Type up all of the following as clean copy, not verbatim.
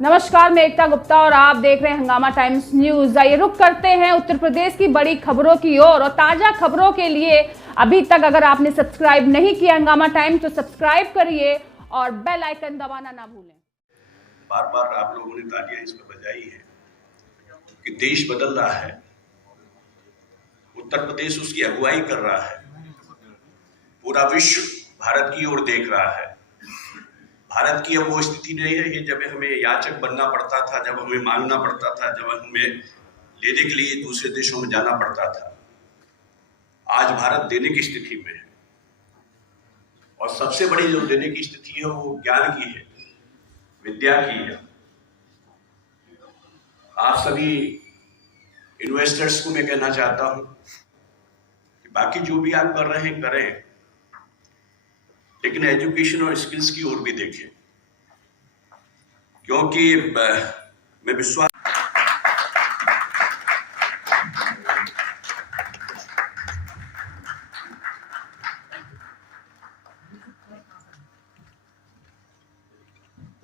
नमस्कार, मैं एकता गुप्ता और आप देख रहे हैं हंगामा टाइम्स न्यूज। आइए रुक करते हैं उत्तर प्रदेश की बड़ी खबरों की ओर और ताजा खबरों के लिए अभी तक अगर आपने सब्सक्राइब नहीं किया हंगामा टाइम्स तो सब्सक्राइब करिए और बेल आइकन दबाना ना भूलें। बार बार आप लोगों ने तालियां इस पर बजाई है कि देश बदल रहा है, उत्तर प्रदेश उसकी अगुवाई कर रहा है, पूरा विश्व भारत की ओर देख रहा है। भारत की अब वो स्थिति नहीं है जब हमें याचक बनना पड़ता था, जब हमें मांगना पड़ता था, जब हमें लेने के लिए दूसरे देशों में जाना पड़ता था। आज भारत देने की स्थिति में है और सबसे बड़ी जो देने की स्थिति है वो ज्ञान की है, विद्या की है। आप सभी इन्वेस्टर्स को मैं कहना चाहता हूं कि बाकी जो भी आप कर रहे हैं करें, लेकिन एजुकेशन और स्किल्स की ओर भी देखें, क्योंकि मैं विश्वास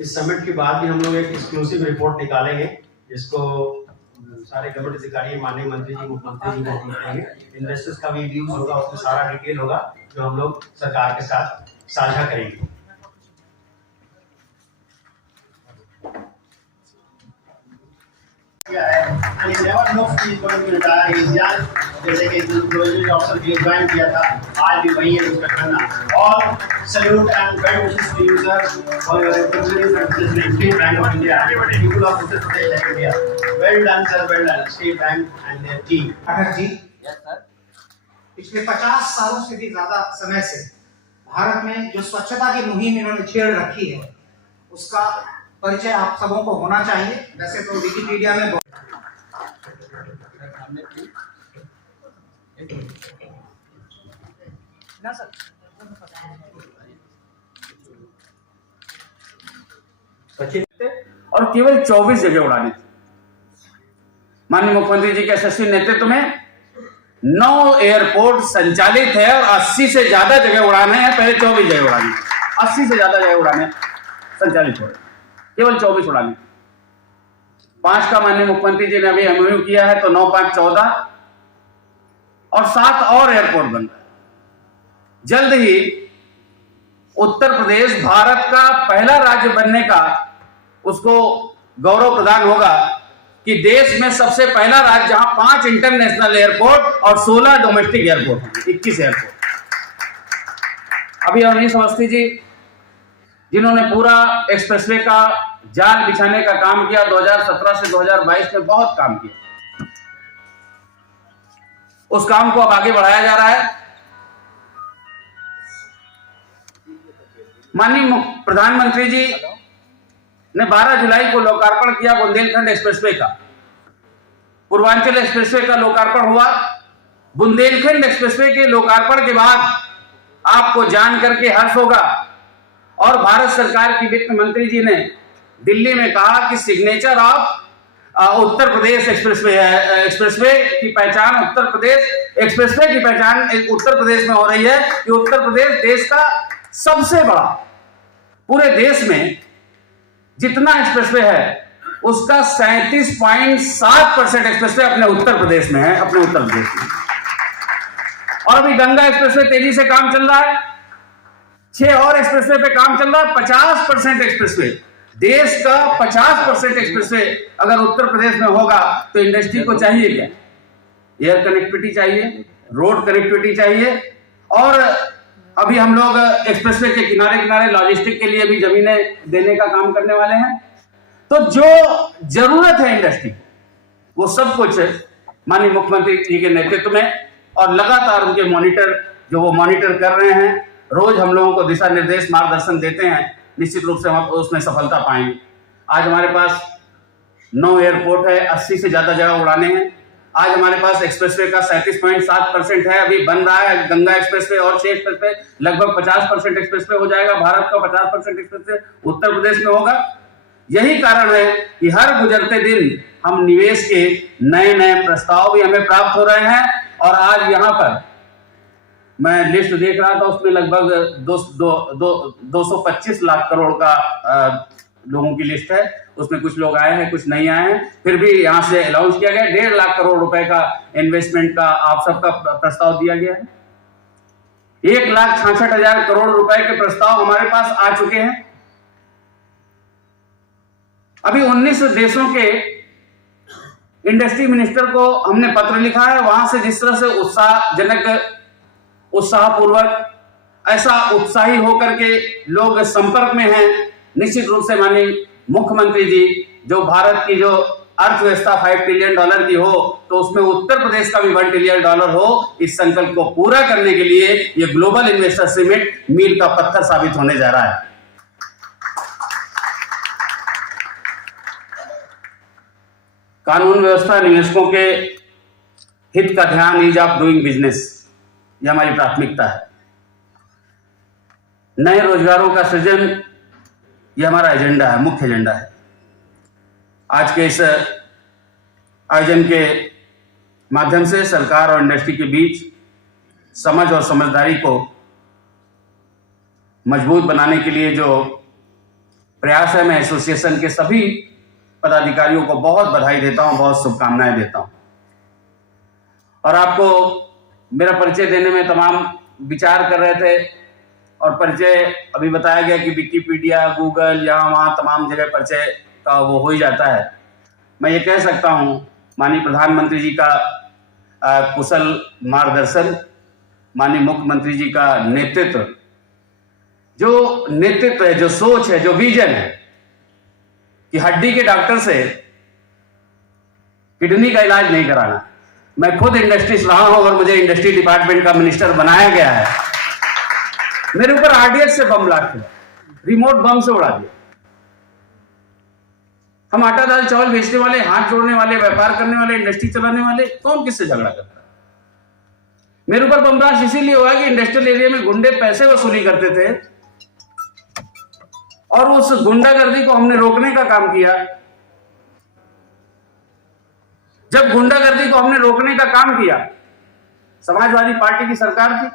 इस समिट के बाद भी हम लोग एक एक्सक्लूसिव रिपोर्ट निकालेंगे जिसको सारे गवर्नमेंट अधिकारी, माननीय मंत्री जी, मुख्यमंत्री जी को देंगे। इन्वेस्टर्स का भी व्यूज होगा, उसमें सारा डिटेल होगा जो हम लोग सरकार के साथ साझा करेंगे। जैसे कि डॉक्टर भी ज्वाइन किया था, आज भी वही है उसका करना। और salute and well wishes to users और State Bank of India, people of Uttar Pradesh and India. Well done sir, well done State Bank and their team. Pathak ji, yes sir, पिछले 50 सालों से भी ज्यादा समय से भारत में जो स्वच्छता की मुहिम इन्होंने छेड़ रखी है उसका परिचय आप सबों को होना चाहिए। वैसे तो विकिपीडिया में ना सर और केवल 24 जगह उड़ानी थी। माननीय मुख्यमंत्री जी के यशस्वी नेतृत्व में 9 एयरपोर्ट संचालित है और 80 से ज्यादा जगह उड़ाने हैं। पहले 24 जगह उड़ानी, 80 से ज्यादा जगह उड़ाने संचालित हो रहे, केवल 24 उड़ानी। 5 का माननीय मुख्यमंत्री जी ने अभी एमओयू किया है, तो 9 5 14 और 7 और एयरपोर्ट बन रहे हैं। जल्द ही उत्तर प्रदेश भारत का पहला राज्य बनने का उसको गौरव प्रदान होगा कि देश में सबसे पहला राज्य जहां 5 इंटरनेशनल एयरपोर्ट और 16 डोमेस्टिक एयरपोर्ट हैं, 21 एयरपोर्ट। अभी अवनीश अवस्थी जी जिन्होंने पूरा एक्सप्रेसवे का जाल बिछाने का काम किया, 2017 से 2022 में बहुत काम किया, उस काम को अब आगे बढ़ाया जा रहा है। माननीय प्रधानमंत्री जी ने 12 जुलाई को लोकार्पण किया बुंदेलखंड एक्सप्रेसवे का। पूर्वांचल एक्सप्रेसवे का लोकार्पण हुआ। बुंदेलखंड एक्सप्रेसवे के लोकार्पण के बाद आपको जान करके हर्ष होगा और भारत सरकार की वित्त मंत्री जी ने दिल्ली में कहा कि signature of Uttar Pradesh expressway है। एक्सप्रेसवे की पहचान उत्तर प्रदेश, एक्सप्रेसवे की पहचान उत्तर प्रदेश में हो रही है कि उत्तर प्रदेश देश का सबसे बड़ा, पूरे देश में जितना एक्सप्रेसवे है उसका 37.7% एक्सप्रेसवे अपने उत्तर प्रदेश में है, अपने उत्तर प्रदेश में। और अभी गंगा एक्सप्रेसवे तेजी से काम चल रहा है, 6 और एक्सप्रेसवे पे काम चल रहा है। 50% एक्सप्रेसवे, देश का 50% एक्सप्रेसवे अगर उत्तर प्रदेश में होगा तो इंडस्ट्री को चाहिए क्या? एयर कनेक्टिविटी चाहिए, रोड कनेक्टिविटी चाहिए। और अभी हम लोग एक्सप्रेसवे के किनारे किनारे लॉजिस्टिक के लिए भी जमीनें देने का काम करने वाले हैं। तो जो जरूरत है इंडस्ट्री, वो सब कुछ माननीय मुख्यमंत्री जी के नेतृत्व में और लगातार उनके मॉनिटर जो वो मॉनिटर कर रहे हैं, रोज हम लोगों को दिशा निर्देश, मार्गदर्शन देते हैं, निश्चित रूप से हम उसमें सफलता पाएंगे। आज हमारे पास 9 एयरपोर्ट है, 80 से ज्यादा जगह उड़ाने हैं। आज हमारे पास एक्सप्रेसवे का 37.7% है, अभी बन रहा है गंगा एक्सप्रेसवे और 6 एक्सप्रेसवे, लगभग 50% एक्सप्रेसवे हो जाएगा। भारत का 50% एक्सप्रेसवे उत्तर प्रदेश में होगा। यही कारण है कि हर गुजरते दिन हम निवेश के नए नए प्रस्ताव भी हमें प्राप्त हो रहे हैं। और आज यहाँ पर मैं लिस्ट देख रहा था, उसमें लगभग 225 लाख करोड़ का लोगों की लिस्ट है, उसमें कुछ लोग आए हैं, कुछ नहीं आए हैं, फिर भी यहाँ से अनाउंस किया गया 1.5 लाख करोड़ रुपए का इन्वेस्टमेंट का आप सबका प्रस्ताव दिया गया है। 1,66,000 करोड़ रुपए के प्रस्ताव हमारे पास आ चुके हैं। अभी 19 देशों के इंडस्ट्री मिनिस्टर को हमने पत्र लिखा है। वहां से जिस तरह से उत्साहपूर्वक ऐसा उत्साही होकर के लोग संपर्क में हैं, निश्चित रूप से माननीय मुख्यमंत्री जी, जो भारत की जो अर्थव्यवस्था $5 ट्रिलियन की हो, तो उसमें उत्तर प्रदेश का भी $1 ट्रिलियन हो, इस संकल्प को पूरा करने के लिए ये ग्लोबल इन्वेस्टर समिट मील का पत्थर साबित होने जा रहा है। कानून व्यवस्था, निवेशकों के हित का ध्यान, ईज ऑफ डूइंग बिजनेस, यह हमारी प्राथमिकता है। नए रोजगारों का सृजन, यह हमारा एजेंडा है, मुख्य एजेंडा है। आज के इस आयोजन के माध्यम से सरकार और इंडस्ट्री के बीच समझ और समझदारी को मजबूत बनाने के लिए जो प्रयास है, मैं एसोसिएशन के सभी पदाधिकारियों को बहुत बधाई देता हूं, बहुत शुभकामनाएं देता हूं। और आपको मेरा परिचय देने में तमाम विचार कर रहे थे, और परिचय अभी बताया गया कि विकिपीडिया, गूगल, यहाँ वहाँ तमाम जगह परिचय का वो हो ही जाता है। मैं ये कह सकता हूँ, माननीय प्रधानमंत्री जी का कुशल मार्गदर्शन, माननीय मुख्यमंत्री जी का नेतृत्व, जो नेतृत्व है, जो सोच है, जो विजन है कि हड्डी के डॉक्टर से किडनी का इलाज नहीं कराना। मैं खुद इंडस्ट्रीज रहा हूं और मुझे इंडस्ट्री डिपार्टमेंट का मिनिस्टर बनाया गया है। मेरे ऊपर आरडीएक्स से बम लाके, रिमोट बम से उड़ा दिया। हम आटा दाल चावल बेचने वाले, हाथ जोड़ने वाले, व्यापार करने वाले, इंडस्ट्री चलाने वाले, कौन किससे झगड़ा करता है? मेरे ऊपर बम ब्लास्ट इसीलिए हुआ कि इंडस्ट्रियल एरिया में गुंडे पैसे वसूली करते थे, और उस गुंडागर्दी को हमने रोकने का काम किया। जब गुंडागर्दी को हमने रोकने का काम किया, समाजवादी पार्टी की सरकार थी,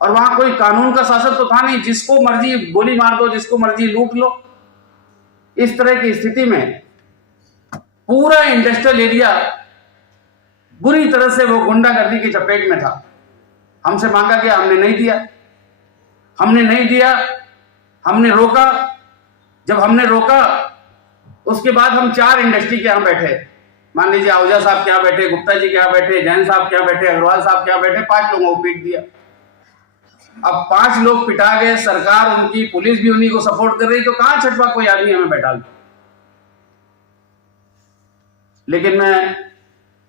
और वहां कोई कानून का शासन तो था नहीं, जिसको मर्जी गोली मार दो, जिसको मर्जी लूट लो। इस तरह की स्थिति में पूरा इंडस्ट्रियल एरिया बुरी तरह से वो गुंडागर्दी की चपेट में था। हमसे मांगा गया, हमने नहीं दिया, हमने रोका। जब हमने रोका, उसके बाद हम 4 इंडस्ट्री के यहां बैठे, मान लीजिए आहूजा साहब के यहां बैठे, गुप्ता जी के यहां बैठे, जैन साहब के यहां बैठे, अग्रवाल साहब के यहां बैठे, 5 लोगों को पीट दिया। अब 5 लोग पिटा गए, सरकार उनकी, पुलिस भी उन्हीं को सपोर्ट कर रही, तो कहां छठवा कोई आदमी हमें बैठा ले? लेकिन मैं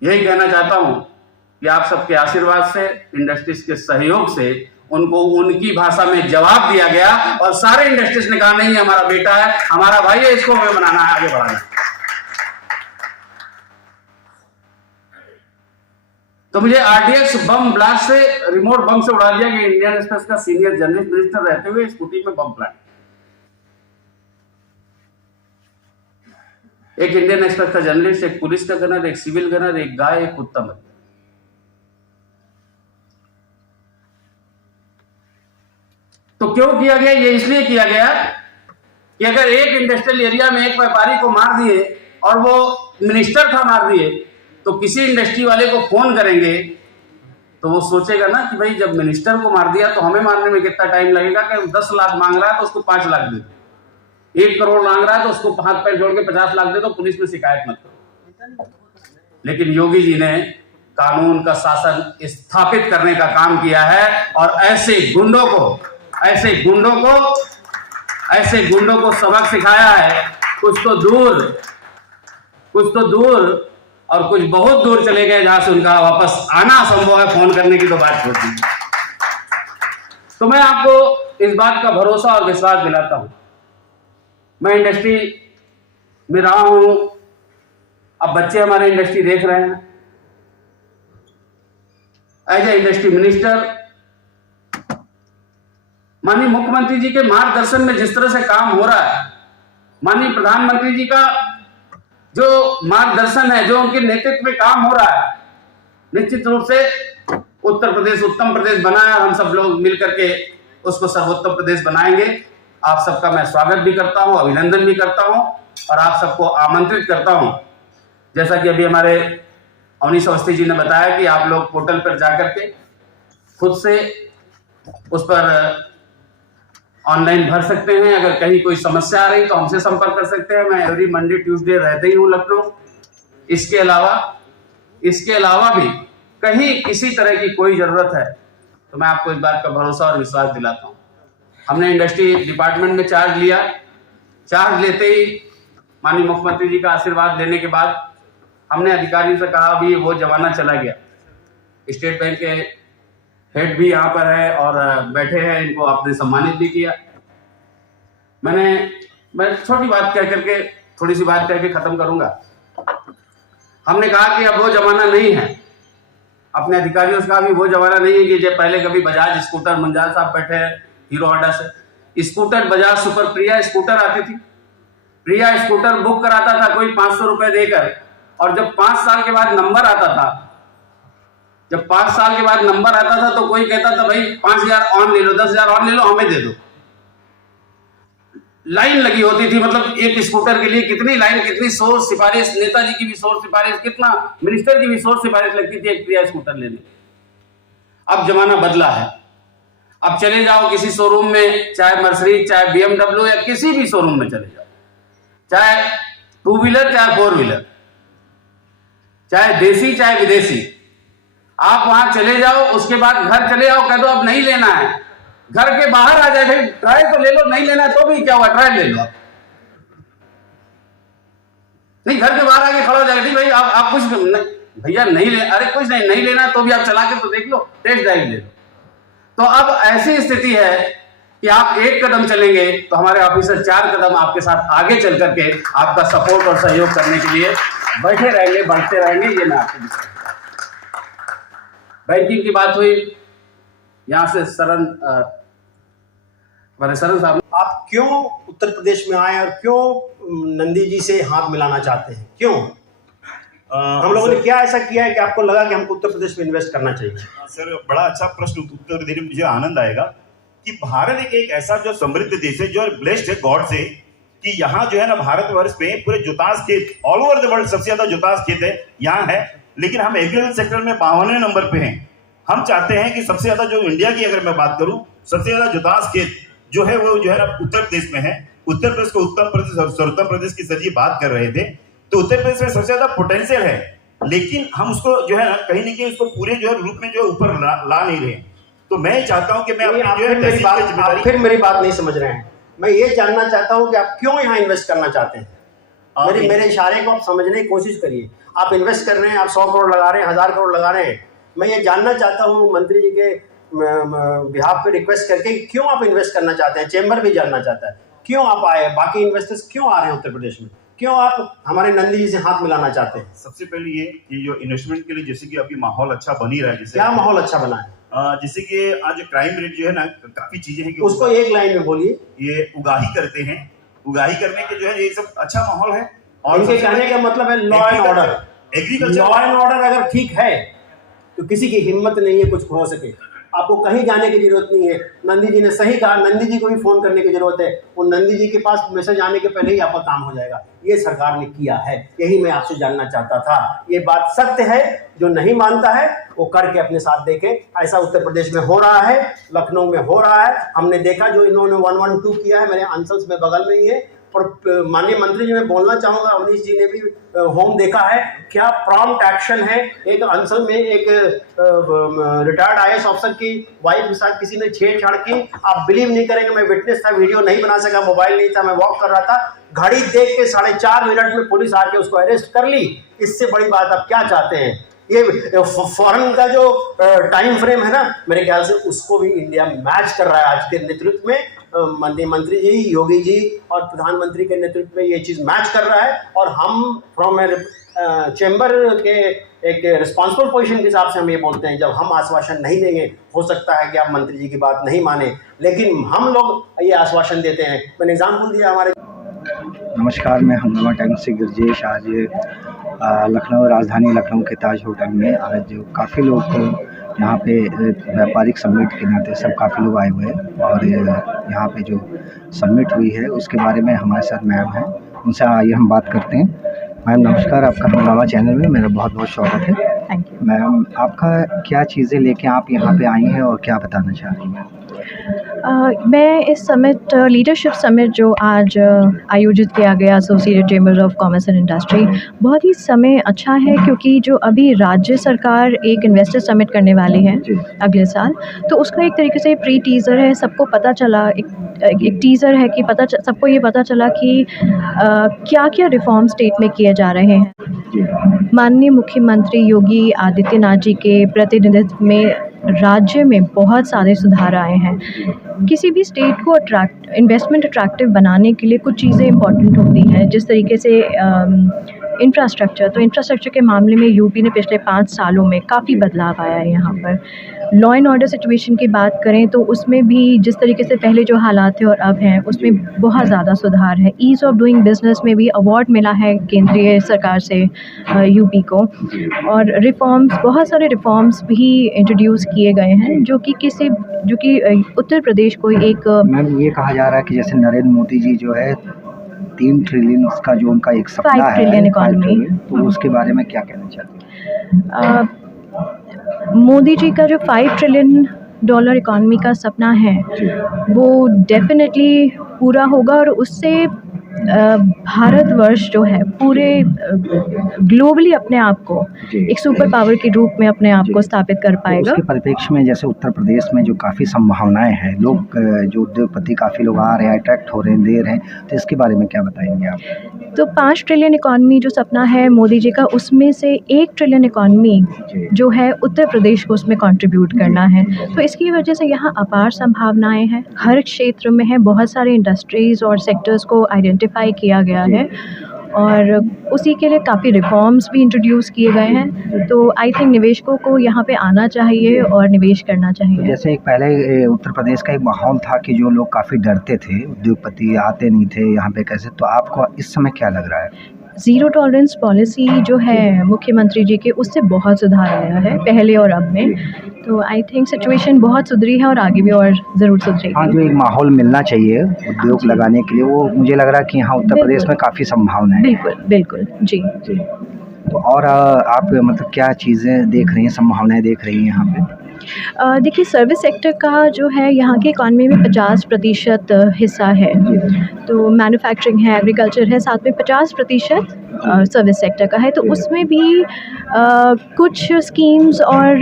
यही कहना चाहता हूं कि आप सबके आशीर्वाद से, इंडस्ट्रीज के सहयोग से उनको उनकी भाषा में जवाब दिया गया, और सारे इंडस्ट्रीज ने कहा नहीं, हमारा बेटा है, हमारा भाई है, इसको हमें बनाना है, आगे बढ़ाना है। तो मुझे आरडीएक्स बम ब्लास्ट से, रिमोट बम से उड़ा दिया कि इंडियन एक्सप्रेस का सीनियर जर्नलिस्ट मिनिस्टर रहते हुए स्कूटी में बम प्लांट। एक इंडियन एक्सप्रेस का जर्नलिस्ट, एक पुलिस का गनर, एक सिविल गनर, एक गाय, एक कुत्ता मर गया। तो क्यों किया गया? ये इसलिए किया गया कि अगर एक इंडस्ट्रियल एरिया में एक व्यापारी को मार दिए, और वो मिनिस्टर था, मार दिए, तो किसी इंडस्ट्री वाले को फोन करेंगे तो वो सोचेगा ना कि भाई जब मिनिस्टर को मार दिया तो हमें मारने में कितना टाइम लगेगा, कि 10 लाख मांग रहा है तो उसको 5 लाख दे दो, 1 करोड़ मांग रहा है तो उसको हाथ पैर जोड़ के 50 लाख दे दो, पुलिस में शिकायत मत करो। लेकिन योगी जी ने कानून का शासन स्थापित करने का काम किया है, और ऐसे गुंडों को सबक सिखाया है। कुछ तो दूर और कुछ बहुत दूर चले गए, जहां से उनका वापस आना असंभव है, फोन करने की तो बात छोड़ दी। तो मैं आपको इस बात का भरोसा और विश्वास दिलाता हूं। मैं इंडस्ट्री में रहा हूं, अब बच्चे हमारे इंडस्ट्री देख रहे हैं। एज ए इंडस्ट्री मिनिस्टर, माननीय मुख्यमंत्री जी के मार्गदर्शन में जिस तरह से काम हो रहा है, माननीय प्रधानमंत्री जी का जो मार्गदर्शन है, जो उनके नेतृत्व में काम हो रहा है, निश्चित रूप से उत्तर प्रदेश उत्तम प्रदेश बना है। हम सब लोग मिलकर के उसको सर्वोत्तम प्रदेश बनाएंगे। आप सबका मैं स्वागत भी करता हूं, अभिनंदन भी करता हूं और आप सबको आमंत्रित करता हूं। जैसा कि अभी हमारे अवनीश अवस्थी जी ने बताया कि आप लोग पोर्टल पर जाकर के खुद से उस पर ऑनलाइन भर सकते हैं। अगर कहीं कोई समस्या आ रही तो हमसे संपर्क कर सकते हैं। मैं एवरी मंडे ट्यूसडे रहते ही हूँ लखनऊ। इसके अलावा भी कहीं किसी तरह की कोई जरूरत है तो मैं आपको इस बात का भरोसा और विश्वास दिलाता हूँ। हमने इंडस्ट्री डिपार्टमेंट में चार्ज लिया। चार्ज लेते ही माननीय मुख्यमंत्री जी का आशीर्वाद लेने के बाद हमने अधिकारियों से कहा अभी वो जमाना चला गया। स्टेट बैंक के हेड भी यहाँ पर है और बैठे हैं, इनको आपने सम्मानित भी किया। मैं छोटी बात कह करके थोड़ी सी बात करके खत्म करूंगा। हमने कहा कि अब वो जमाना नहीं है। अपने अधिकारियों से कहा भी वो जमाना नहीं है कि जब पहले कभी बजाज स्कूटर, मंजाल साहब बैठे हैं हीरो होंडा से, स्कूटर बजाज सुपर प्रिया स्कूटर आती थी। प्रिया स्कूटर बुक कराता था कोई 500 रुपए देकर, और जब 5 साल के बाद नंबर आता था तो कोई कहता था भाई 5000 ऑन ले लो, 10,000 ऑन ले लो, हमें दे दो। लाइन लगी होती थी, मतलब एक स्कूटर के लिए कितनी लाइन, कितनी सोर्स सिफारिश, नेताजी की भी सोर्स सिफारिश, कितना मिनिस्टर की भी सोर्स सिफारिश लगती थी एक प्रिया स्कूटर लेने। अब जमाना बदला है। अब चले जाओ किसी शोरूम में, चाहे मर्सिडीज, चाहे BMW या किसी भी शोरूम में चले जाओ, चाहे 2 व्हीलर चाहे 4 व्हीलर, चाहे देसी चाहे विदेशी, आप वहां चले जाओ, उसके बाद घर चले आओ, कह दो अब नहीं लेना है, घर के बाहर आ जाए भाई ट्रायल तो ले लो, नहीं लेना है तो भी क्या हुआ, ट्रायल ले लो। नहीं, घर के बाहर आके खड़ा हो जाएगा, भाई आप कुछ भैया नहीं ले, अरे कुछ नहीं लेना तो भी आप चला के तो देख लो, टेस्ट ड्राइव ले लो। तो अब ऐसी स्थिति है कि आप 1 कदम चलेंगे तो हमारे ऑफिसर 4 कदम आपके साथ आगे चल करके आपका सपोर्ट और सहयोग करने के लिए बैठे रहेंगे, बढ़ते रहेंगे। ये मैं आपको बताऊं। बैंकिंग की बात हुई, यहाँ से हमारे सरन साहब, आप क्यों उत्तर प्रदेश में आए और क्यों नंदी जी से हाथ मिलाना चाहते हैं, क्यों? हम लोगों ने क्या ऐसा किया है कि आपको लगा कि हमको उत्तर प्रदेश में इन्वेस्ट करना चाहिए? सर, बड़ा अच्छा प्रश्न उत्तर देने में मुझे आनंद आएगा कि भारत एक ऐसा जो समृद्ध देश है, जो ब्लेस्ड है गॉड से, कि यहाँ जो है ना भारतवर्ष में पूरे जोतास खेत, ऑल ओवर द वर्ल्ड सबसे ज्यादा जोतास खेत है यहाँ है, लेकिन हम एग्रीकल्चर सेक्टर में 52वें नंबर पे हैं। हम चाहते हैं कि सबसे ज्यादा जो इंडिया की अगर मैं बात करूं, सबसे ज्यादा जोतास खेत जो है वो जो है ना उत्तर प्रदेश में है। उत्तर प्रदेश को उत्तम प्रदेश और सर्वोत्तम प्रदेश की सर जी बात कर रहे थे, तो उत्तर प्रदेश में सबसे ज्यादा पोटेंशियल है, लेकिन हम उसको जो है ना कहीं ना कहीं उसको पूरे जो है रूप में जो ऊपर ला नहीं रहे। तो मैं चाहता हूं कि मैं आप फिर मेरी बात नहीं समझ रहे हैं। मैं ये जानना चाहता हूं कि आप क्यों यहाँ इन्वेस्ट करना चाहते हैं। मेरे इशारे को आप समझने की कोशिश करिए। आप इन्वेस्ट कर रहे हैं, आप 100 करोड़ लगा रहे हैं, 1000 करोड़ लगा रहे हैं। मैं ये जानना चाहता हूँ मंत्री जी के बिहाफ पे रिक्वेस्ट करके क्यों आप इन्वेस्ट करना चाहते हैं। चैम्बर भी जानना चाहता है क्यों आप आए, बाकी इन्वेस्टर्स क्यों आ रहे हैं उत्तर प्रदेश में, क्यों आप हमारे नंदी जी से हाथ मिलाना चाहते हैं। सबसे पहले ये कि जो इन्वेस्टमेंट के लिए जैसे कि अभी माहौल अच्छा बन ही रहा है, जैसे क्या माहौल अच्छा बना है, जैसे कि आज क्राइम रेट जो है ना, काफी चीजें हैं कि उसको एक लाइन में बोलिए। ये उगाही करते हैं, उगाही करने के जो है ये सब अच्छा माहौल है। और इनके कहने का मतलब है law and order. Agriculture law and order अगर ठीक है तो किसी की हिम्मत नहीं है कुछ हो सके। आपको कहीं जाने की जरूरत नहीं है। नंदी जी ने सही कहा, नंदी जी को भी फोन करने की जरूरत है। वो नंदी जी के पास मैसेज आने के पहले ही आपका काम हो जाएगा। ये सरकार ने किया है, यही मैं आपसे जानना चाहता था। ये बात सत्य है, जो नहीं मानता है वो करके अपने साथ देखे। ऐसा उत्तर प्रदेश में हो रहा है, लखनऊ में हो रहा है। हमने देखा जो इन्होंने 112 किया है, मेरे अंसल्स में बगल में ही है। और माननीय मंत्री जी मैं बोलना चाहूँगा, अवनीश जी ने भी होम देखा है, क्या प्रॉम्प्ट एक्शन है। एक अंचल में एक रिटायर्ड IAS ऑफिसर की वाइफ के साथ किसी ने छेड़छाड़ की। आप बिलीव नहीं करेंगे, मैं विटनेस था, वीडियो नहीं बना सका, मोबाइल नहीं था, मैं वॉक कर रहा था। घड़ी देख के 4.5 मिनट में पुलिस आके उसको अरेस्ट कर ली। इससे बड़ी बात आप क्या चाहते हैं। ये फॉरेन का जो टाइम फ्रेम है ना, मेरे ख्याल से उसको भी इंडिया मैच कर रहा है। आज के नेतृत्व में माननीय मंत्री जी, योगी जी और प्रधानमंत्री के नेतृत्व में ये चीज़ मैच कर रहा है। और हम फ्रॉम चैम्बर के एक रिस्पॉन्सिबल पोजीशन के हिसाब से हम ये बोलते हैं, जब हम आश्वासन नहीं देंगे, हो सकता है कि आप मंत्री जी की बात नहीं माने, लेकिन हम लोग ये आश्वासन देते हैं। मैंने एग्जाम्पल दिया हमारे। नमस्कार, मैं हंगामा टाइम्स से गिरजेश। आज लखनऊ, राजधानी लखनऊ के ताज होटल में आज काफ़ी लोग यहाँ पे व्यापारिक समिट के नाते सब काफ़ी लोग आए हुए हैं। और यहाँ पे जो सबमिट हुई है उसके बारे में हमारे साथ मैम हैं, उनसे आइए हम बात करते हैं। मैम नमस्कार, आपका हंगामा चैनल में मेरा बहुत बहुत स्वागत है। Thank you. मैम आपका क्या चीज़ें लेके आप यहाँ पे आई हैं और क्या बताना चाह रही हैं? मैं इस समिट लीडरशिप समिट जो आज आयोजित किया गया associated chambers of commerce and industry, बहुत ही समय अच्छा है क्योंकि जो अभी राज्य सरकार एक इन्वेस्टर समिट करने वाली है अगले साल, तो उसका एक तरीके से प्री टीज़र है। सबको पता चला, एक टीज़र है कि सबको ये पता चला कि क्या क्या रिफॉर्म स्टेट में किए जा रहे हैं। माननीय मुख्यमंत्री योगी आदित्यनाथ जी के प्रतिनिधित्व में राज्य में बहुत सारे सुधार आए हैं। किसी भी स्टेट को इन्वेस्टमेंट अट्रैक्टिव बनाने के लिए कुछ चीज़ें इंपॉर्टेंट होती हैं, जिस तरीके से इंफ्रास्ट्रक्चर के मामले में यूपी ने पिछले 5 सालों में काफ़ी बदलाव आया है। यहाँ पर लॉ एंड ऑर्डर सिचुएशन की बात करें तो उसमें भी जिस तरीके से पहले जो हालात थे और अब हैं उसमें बहुत ज़्यादा सुधार है। ईज़ ऑफ डूइंग बिजनेस में भी अवार्ड मिला है केंद्रीय सरकार से यूपी को, और रिफॉर्म्स, बहुत सारे रिफॉर्म्स भी इंट्रोड्यूस किए गए हैं जो कि उत्तर प्रदेश को एक मैम ये कहा जा रहा है कि जैसे नरेंद्र मोदी जी जो है 3 ट्रिलियन का जो उनका एक सपना 5 है, ट्रिलियन इकॉनमी, तो उसके बारे में क्या कहना चाहते हैं? मोदी जी का जो $5 ट्रिलियन इकॉनमी का सपना है वो डेफिनेटली पूरा होगा, और उससे भारतवर्ष जो है पूरे ग्लोबली अपने आप को एक सुपर पावर के रूप में अपने आप को स्थापित कर पाएगा। उसके परिप्रेक्ष्य में जैसे उत्तर प्रदेश में जो काफ़ी संभावनाएं हैं, लोग जो उद्योगपति काफ़ी लोग आ रहे हैं, अट्रैक्ट हो रहे हैं, दे रहे हैं, तो इसके बारे में क्या बताएंगे आप? तो 5 ट्रिलियन इकॉनमी जो सपना है मोदी जी का, उसमें से 1 ट्रिलियन इकॉनमी जो है उत्तर प्रदेश को उसमें कंट्रीब्यूट करना है। तो इसकी वजह से यहाँ अपार संभावनाएं हैं, हर क्षेत्र में है। बहुत सारे इंडस्ट्रीज़ और सेक्टर्स को आइडेंटिफाई किया गया है और उसी के लिए काफ़ी रिफॉर्म्स भी इंट्रोड्यूस किए गए हैं। तो आई थिंक निवेशकों को यहाँ पे आना चाहिए और निवेश करना चाहिए। जैसे एक पहले उत्तर प्रदेश का एक माहौल था कि जो लोग काफ़ी डरते थे, उद्योगपति आते नहीं थे यहाँ पे कैसे, तो आपको इस समय क्या लग रहा है? ज़ीरो टॉलरेंस पॉलिसी जो है मुख्यमंत्री जी के, उससे बहुत सुधार आया है पहले और अब में। तो आई थिंक सिचुएशन बहुत सुधरी है और आगे भी और ज़रूर सुधरेगी। हाँ, जो एक माहौल मिलना चाहिए उद्योग लगाने के लिए, वो मुझे लग रहा है कि यहाँ उत्तर प्रदेश में काफ़ी संभावना है। बिल्कुल बिल्कुल जी। तो और आप मतलब क्या चीज़ें देख रही हैं, संभावनाएं देख रही हैं यहाँ पे? देखिए, सर्विस सेक्टर का जो है यहाँ की इकॉनमी में 50% हिस्सा है। तो मैन्युफैक्चरिंग है, एग्रीकल्चर है, साथ में 50% सर्विस सेक्टर का है। तो उसमें भी कुछ स्कीम्स और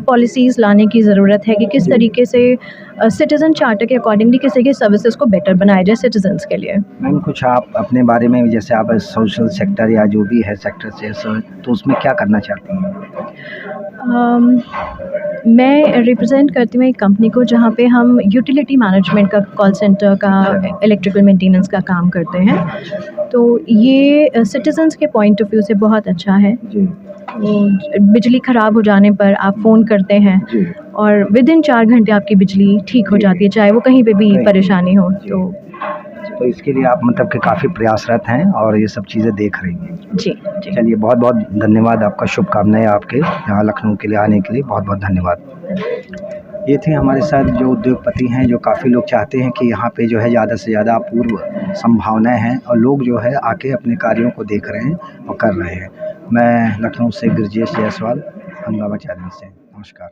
पॉलिसीज़ लाने की ज़रूरत है कि किस तरीके से सिटीज़न चार्टर के अकॉर्डिंगली किसी के सर्विसेज को बेटर बनाया जाए सिटीजन्स के लिए। मैम कुछ आप अपने बारे में, जैसे आप सोशल सेक्टर या जो भी है सेक्टर से, तो उसमें क्या करना चाहती हैं? मैं रिप्रेजेंट करती हूँ एक कंपनी को जहाँ पे हम यूटिलिटी मैनेजमेंट का, कॉल सेंटर का, इलेक्ट्रिकल मेंटेनेंस का काम करते हैं। तो ये सिटीजन्स के पॉइंट ऑफ व्यू से बहुत अच्छा है। तो बिजली ख़राब हो जाने पर आप फ़ोन करते हैं और विदिन 4 घंटे आपकी बिजली ठीक हो जाती है, चाहे वो कहीं पे भी परेशानी हो। तो इसके लिए आप मतलब कि काफ़ी प्रयासरत हैं और ये सब चीज़ें देख रही हैं। जी। चलिए, बहुत बहुत धन्यवाद आपका, शुभकामनाएं आपके यहाँ लखनऊ के लिए आने के लिए, बहुत बहुत धन्यवाद। ये थे हमारे साथ जो उद्योगपति हैं, जो काफ़ी लोग चाहते हैं कि यहाँ पे जो है ज़्यादा से ज़्यादा अपूर्व संभावनाएं हैं और लोग जो है आके अपने कार्यों को देख रहे हैं और कर रहे हैं। मैं लखनऊ से गिरजेश जायसवाल, हंगामा चैनल से। नमस्कार।